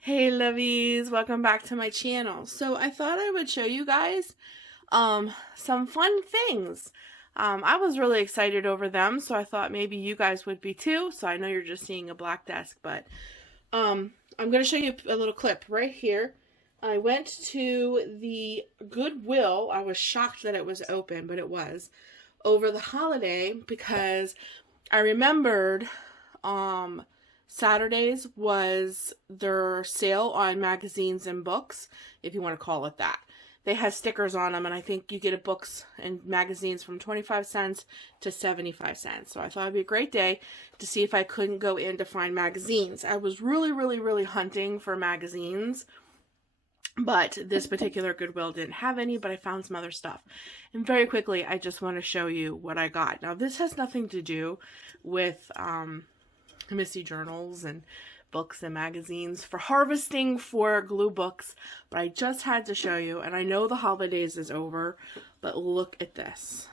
Hey lovies, welcome back to my channel. So I thought I would show you guys some fun things. I was really excited over them, so I thought maybe you guys would be too. So I know you're just seeing a black desk, but I'm going to show you a little clip right here. I went to the Goodwill. I was shocked that it was open, but it was over the holiday because I remembered Saturdays was their sale on magazines and books, if you want to call it that. They had stickers on them, and I think you get books and magazines from 25 cents to 75 cents. So I thought it'd be a great day to see if I couldn't go in to find magazines. I was really hunting for magazines, but this particular Goodwill didn't have any, but I found some other stuff. And very quickly, I just want to show you what I got. Now, this has nothing to do with Missy journals and books and magazines for harvesting for glue books, but I just had to show you. And I know the holidays is over, but look at this.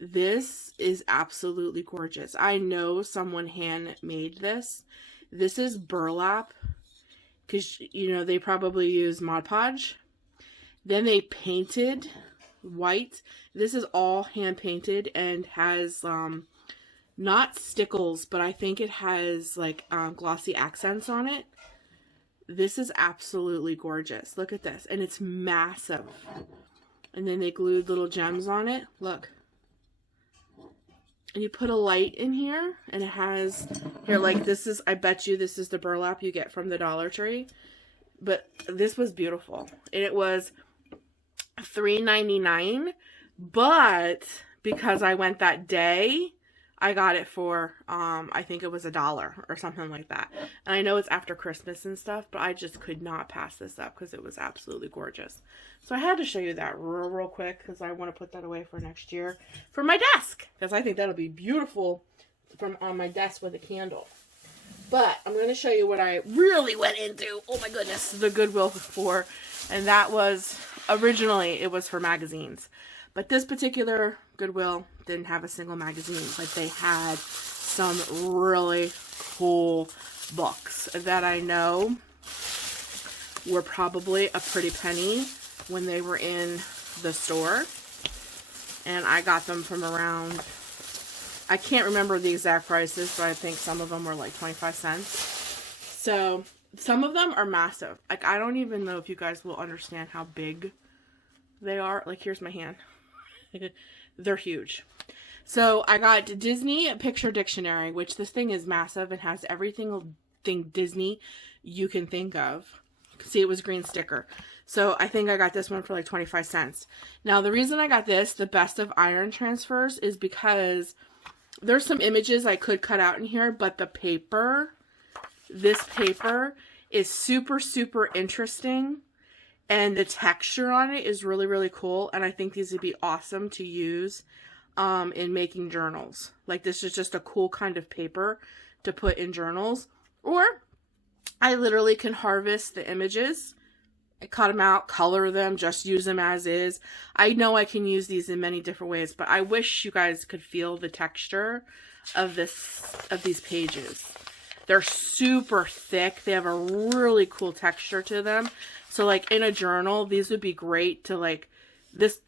This is absolutely gorgeous. I know someone handmade this. This is burlap, because you know they probably use Mod Podge. Then they painted white. This is all hand painted and has not stickles, but I think it has like glossy accents on it. This is absolutely gorgeous. Look at this. And it's massive. And then they glued little gems on it. Look. And you put a light in here, and it has, here, like this is, I bet you this is the burlap you get from the Dollar Tree. But this was beautiful. And it was $3.99, but because I went that day, I got it for, I think it was $1 or something like that. And I know it's after Christmas and stuff, but I just could not pass this up because it was absolutely gorgeous. So I had to show you that real quick because I want to put that away for next year for my desk, because I think that'll be beautiful from on my desk with a candle. But I'm going to show you what I really went into. Oh my goodness, the Goodwill for, and that was, originally it was for magazines. But this particular Goodwill didn't have a single magazine, but they had some really cool books that I know were probably a pretty penny when they were in the store. And I got them from around, I can't remember the exact prices, but I think some of them were like 25 cents. So some of them are massive. Like, I don't even know if you guys will understand how big they are. Like, here's my hand. They're huge. So I got Disney Picture Dictionary, which this thing is massive and has everything Disney you can think of. See, it was green sticker. So I think I got this one for like 25 cents. Now, the reason I got this, the best of iron transfers, is because there's some images I could cut out in here, but the paper, this paper is super interesting. And the texture on it is really cool. And I think these would be awesome to use in making journals. Like, this is just a cool kind of paper to put in journals. Or I literally can harvest the images, cut them out, color them, just use them as is. I know I can use these in many different ways, but I wish you guys could feel the texture of these pages. They're super thick. They have a really cool texture to them. So like in a journal, these would be great to like,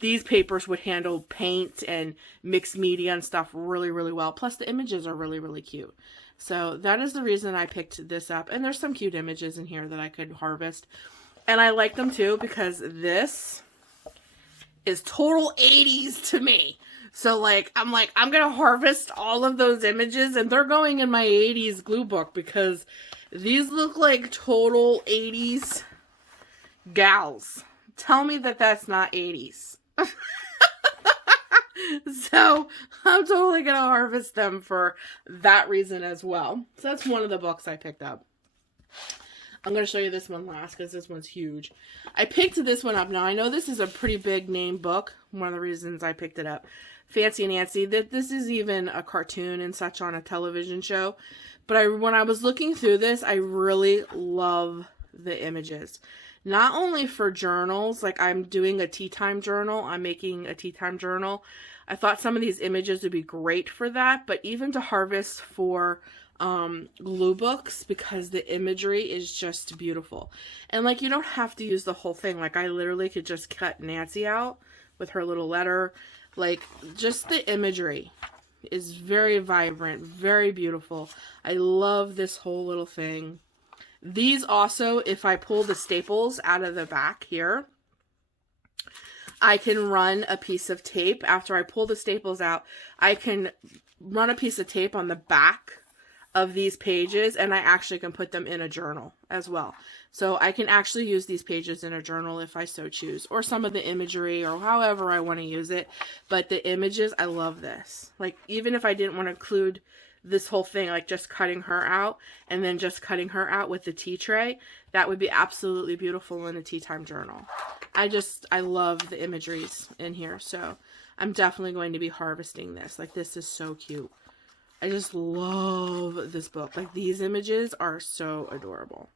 these papers would handle paint and mixed media and stuff really well. Plus the images are really cute. So that is the reason I picked this up. And there's some cute images in here that I could harvest. And I like them too because this is total 80s to me. So like, I'm going to harvest all of those images, and they're going in my 80s glue book because these look like total 80s gals. Tell me that that's not 80s. So I'm totally going to harvest them for that reason as well. So that's one of the books I picked up. I'm going to show you this one last because this one's huge. I picked this one up. Now, I know this is a pretty big name book. One of the reasons I picked it up. Fancy Nancy. This is even a cartoon and such on a television show. But when I was looking through this, I really love the images. Not only for journals, like I'm doing a tea time journal. I'm making a tea time journal. I thought some of these images would be great for that. But even to harvest for glue books because the imagery is just beautiful. And like, you don't have to use the whole thing. Like, I literally could just cut Nancy out with her little letter. Like, just the imagery is very vibrant, very beautiful. I love this whole little thing. These also, if I pull the staples out of the back here, I can run a piece of tape. After I pull the staples out, I can run a piece of tape on the back of these pages, and I actually can put them in a journal as well. So I can actually use these pages in a journal if I so choose, or some of the imagery, or however I want to use it. But the images, I love this. Like, even if I didn't want to include this whole thing, like just cutting her out and then just cutting her out with the tea tray, that would be absolutely beautiful in a tea time journal. I love the imageries in here. So I'm definitely going to be harvesting this. Like, this is so cute. I just love this book. Like, these images are so adorable.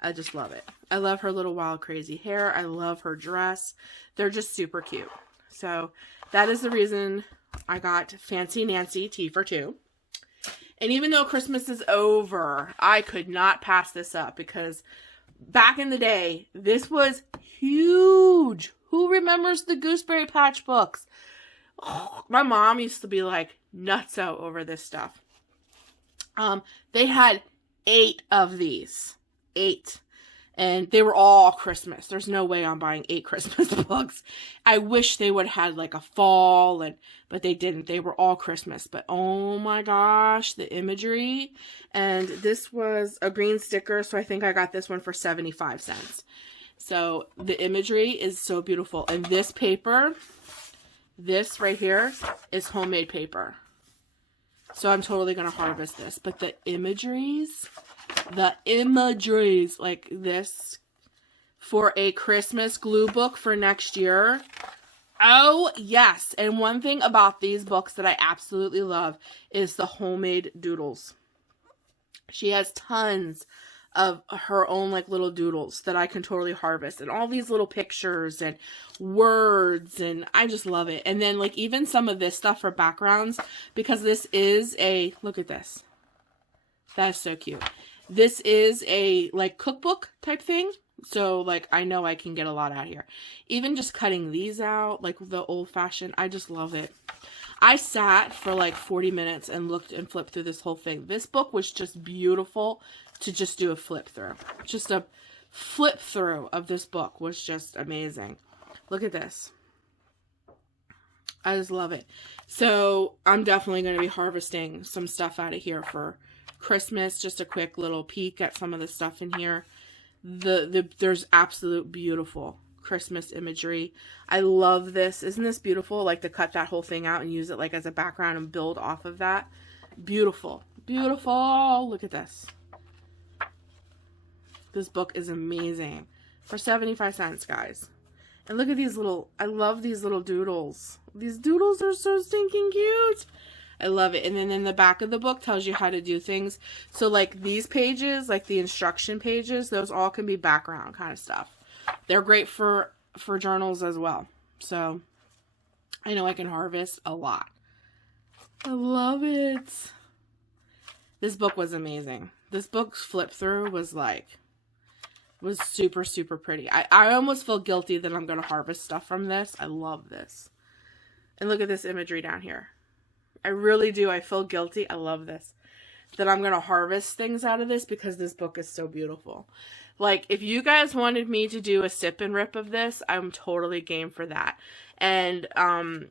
I just love it. I love her little wild crazy hair. I love her dress. They're just super cute. So that is the reason I got Fancy Nancy Tea for Two. And even though Christmas is over, I could not pass this up because back in the day, this was huge. Who remembers the Gooseberry Patch books? Oh, my mom used to be like nutso over this stuff. They had 8 of these. 8. And they were all Christmas. There's no way I'm buying 8 Christmas books. I wish they would have had like a fall, but they didn't. They were all Christmas. But oh my gosh, the imagery. And this was a green sticker, so I think I got this one for 75 cents. So the imagery is so beautiful. And this paper, this right here, is homemade paper. So I'm totally going to harvest this. But the imageries, like this for a Christmas glue book for next year. Oh, yes. And one thing about these books that I absolutely love is the homemade doodles. She has tons of her own like little doodles that I can totally harvest, and all these little pictures and words, and I just love it. And then like even some of this stuff for backgrounds, because this is a, look at this. That is so cute. This is a like cookbook type thing. So like I know I can get a lot out here. Even just cutting these out, like the old fashioned, I just love it. I sat for like 40 minutes and looked and flipped through this whole thing. This book was just beautiful to just do a flip through. Just a flip through of this book was just amazing. Look at this. I just love it. So I'm definitely going to be harvesting some stuff out of here for Christmas. Just a quick little peek at some of the stuff in here. There's absolute beautiful Christmas imagery. I love this. Isn't this beautiful? Like to cut that whole thing out and use it like as a background and build off of that. Beautiful. Beautiful. Look at this. This book is amazing. For 75 cents, guys. And look at these little, I love these little doodles. These doodles are so stinking cute. I love it. And then in the back of the book tells you how to do things. So like these pages, like the instruction pages, those all can be background kind of stuff. They're great for journals as well. So I know I can harvest a lot. I love it. This book was amazing. This book's flip through was super, super pretty. I almost feel guilty that I'm going to harvest stuff from this. I love this. And look at this imagery down here. I really do. I feel guilty. I love this. That I'm going to harvest things out of this because this book is so beautiful. Like, if you guys wanted me to do a sip and rip of this, I'm totally game for that. And,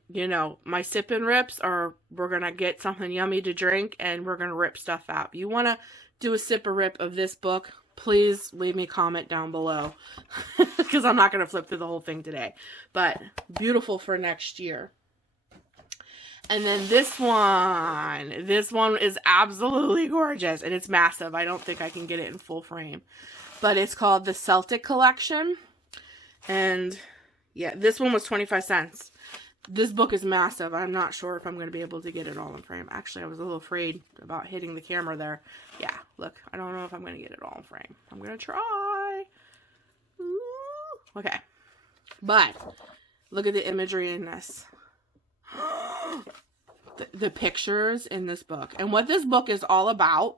you know, my sip and rips are, we're going to get something yummy to drink and we're going to rip stuff out. You want to do a sip or rip of this book, please leave me a comment down below. Because I'm not going to flip through the whole thing today. But beautiful for next year. And then this one is absolutely gorgeous. And it's massive. I don't think I can get it in full frame. But it's called the Celtic Collection. And yeah, this one was 25 cents. This book is massive. I'm not sure if I'm going to be able to get it all in frame. Actually, I was a little afraid about hitting the camera there. Yeah, look, I don't know if I'm going to get it all in frame. I'm going to try. Ooh. Okay. But look at the imagery in this. the pictures in this book. And what this book is all about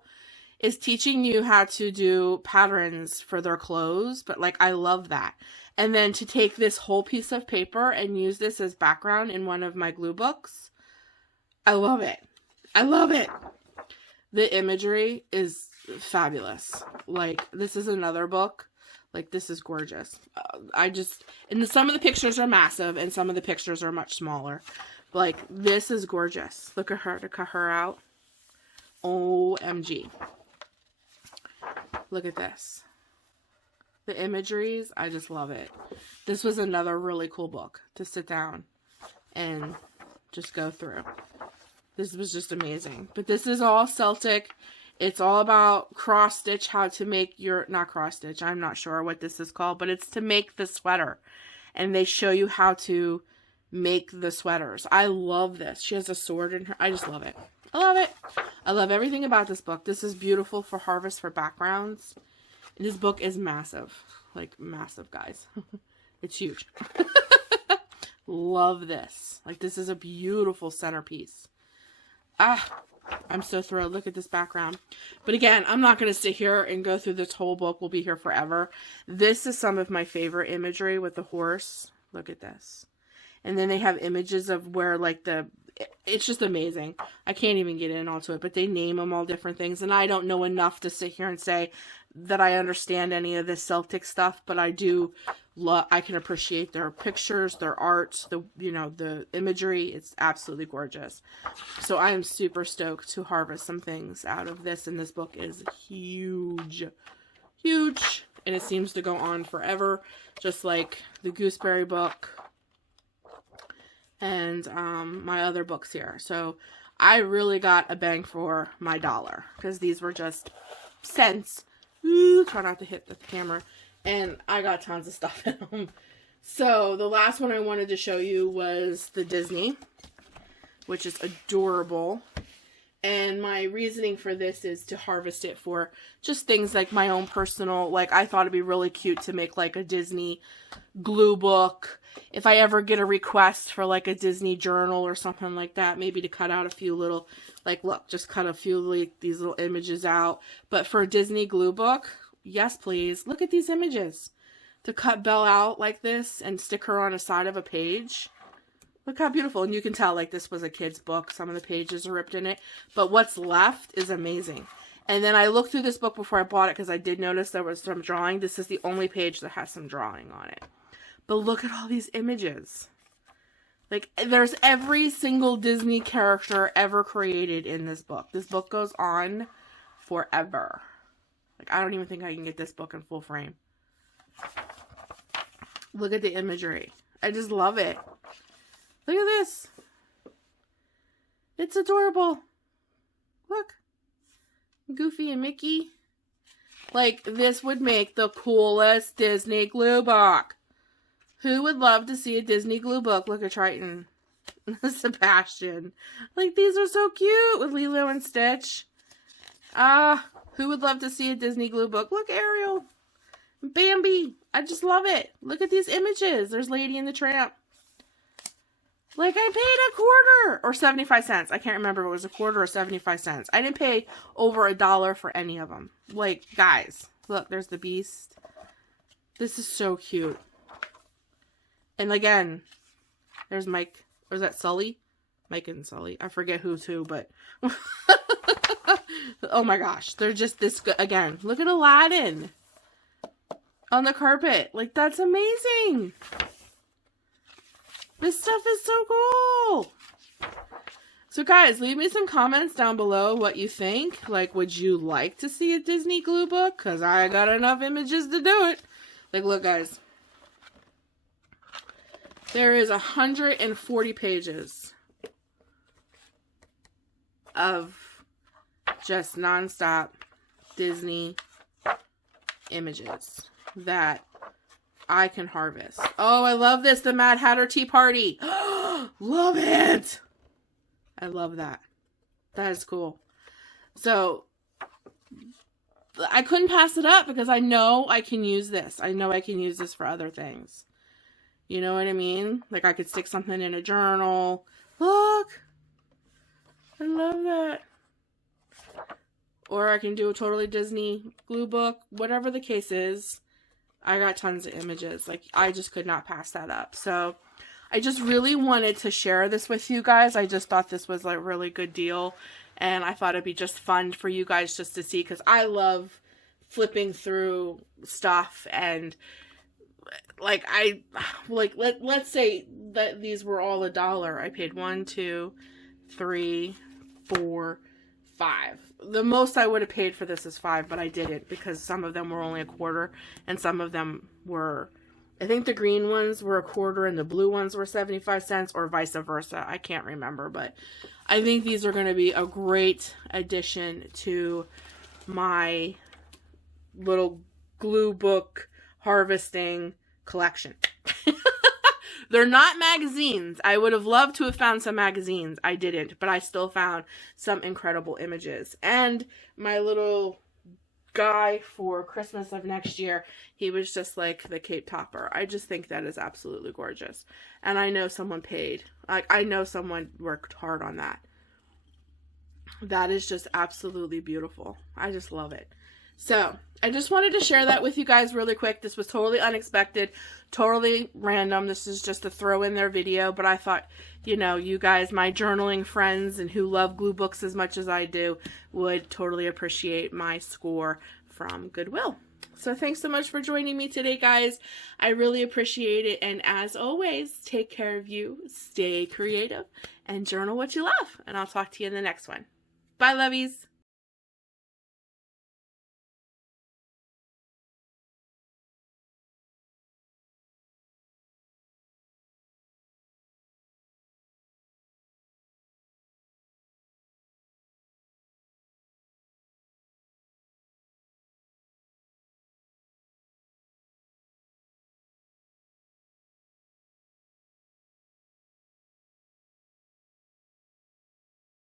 is teaching you how to do patterns for their clothes. But like, I love that. And then to take this whole piece of paper and use this as background in one of my glue books. I love it. I love it. The imagery is fabulous. Like, this is another book. Like, this is gorgeous. And some of the pictures are massive and some of the pictures are much smaller. Like, this is gorgeous. Look at her, to cut her out. OMG. Look at this. The imageries, I just love it. This was another really cool book to sit down and just go through. This was just amazing. But this is all Celtic. It's all about cross stitch, how to make your, not cross stitch, I'm not sure what this is called, but it's to make the sweater. And they show you how to make the sweaters. I love this. She has a sword in her. I just love it. I love it. I love everything about this book. This is beautiful for harvest for backgrounds. And this book is massive. Like, massive, guys. It's huge. Love this. Like, this is a beautiful centerpiece. Ah, I'm so thrilled. Look at this background. But again, I'm not going to sit here and go through this whole book. We'll be here forever. This is some of my favorite imagery with the horse. Look at this. And then they have images of where, like, it's just amazing. I can't even get in all to it, but they name them all different things. And I don't know enough to sit here and say that I understand any of this Celtic stuff, but I do I can appreciate their pictures, their art, the imagery. It's absolutely gorgeous. So I am super stoked to harvest some things out of this, and this book is huge. Huge. And it seems to go on forever, just like the Gooseberry book and my other books here. So I really got a bang for my dollar, because these were just cents. Ooh, try not to hit the camera. And I got tons of stuff in them. So the last one I wanted to show you was the Disney, which is adorable. And my reasoning for this is to harvest it for just things like my own personal, like I thought it'd be really cute to make like a Disney glue book. If I ever get a request for like a Disney journal or something like that, maybe to cut out a few little, like look, just cut a few like these little images out. But for a Disney glue book, yes please. Look at these images. To cut Belle out like this and stick her on a side of a page. Look how beautiful. And you can tell like this was a kid's book. Some of the pages are ripped in it. But what's left is amazing. And then I looked through this book before I bought it because I did notice there was some drawing. This is the only page that has some drawing on it. But look at all these images. Like, there's every single Disney character ever created in this book. This book goes on forever. Like, I don't even think I can get this book in full frame. Look at the imagery. I just love it. Look at this. It's adorable. Look. Goofy and Mickey. Like, this would make the coolest Disney glue book. Who would love to see a Disney glue book? Look at Triton. Sebastian. Like, these are so cute with Lilo and Stitch. Who would love to see a Disney glue book? Look, Ariel. Bambi. I just love it. Look at these images. There's Lady and the Tramp. Like, I paid $0.25 or 75 cents. I can't remember if it was $0.25 or 75 cents. I didn't pay over $1 for any of them. Like, guys, look, there's the Beast. This is so cute. And again, there's Mike. Or is that Sully? Mike and Sully. I forget who's who, but... oh my gosh. They're just this good. Again, look at Aladdin. On the carpet. Like, that's amazing. This stuff is so cool. So guys, leave me some comments down below what you think. Like, would you like to see a Disney glue book? Because I got enough images to do it. Like, look guys. There is 140 pages of just nonstop Disney images that I can harvest. Oh, I love this. The Mad Hatter Tea Party. Love it. I love that. That is cool. So, I couldn't pass it up because I know I can use this. I know I can use this for other things. You know what I mean? Like, I could stick something in a journal. Look. I love that. Or I can do a totally Disney glue book, whatever the case is. I got tons of images. Like, I just could not pass that up. So, I just really wanted to share this with you guys. I just thought this was like a really good deal. And I thought it'd be just fun for you guys just to see. Because I love flipping through stuff. And, like, let's say that these were all $1. I paid 1, 2, 3, 4, 5. The most I would have paid for this is 5, but I didn't because some of them were only $0.25 and some of them were, I think the green ones were $0.25 and the blue ones were 75 cents or vice versa. I can't remember, but I think these are going to be a great addition to my little glue book harvesting collection. They're not magazines. I would have loved to have found some magazines. I didn't, but I still found some incredible images. And my little guy for Christmas of next year, he was just like the Cape Topper. I just think that is absolutely gorgeous. And I know someone paid. Like, I know someone worked hard on that. That is just absolutely beautiful. I just love it. So, I just wanted to share that with you guys really quick. This was totally unexpected, totally random. This is just a throw in there video, but I thought, you know, you guys, my journaling friends and who love glue books as much as I do, would totally appreciate my score from Goodwill. So thanks so much for joining me today, guys. I really appreciate it. And as always, take care of you, stay creative, and journal what you love. And I'll talk to you in the next one. Bye, lovies.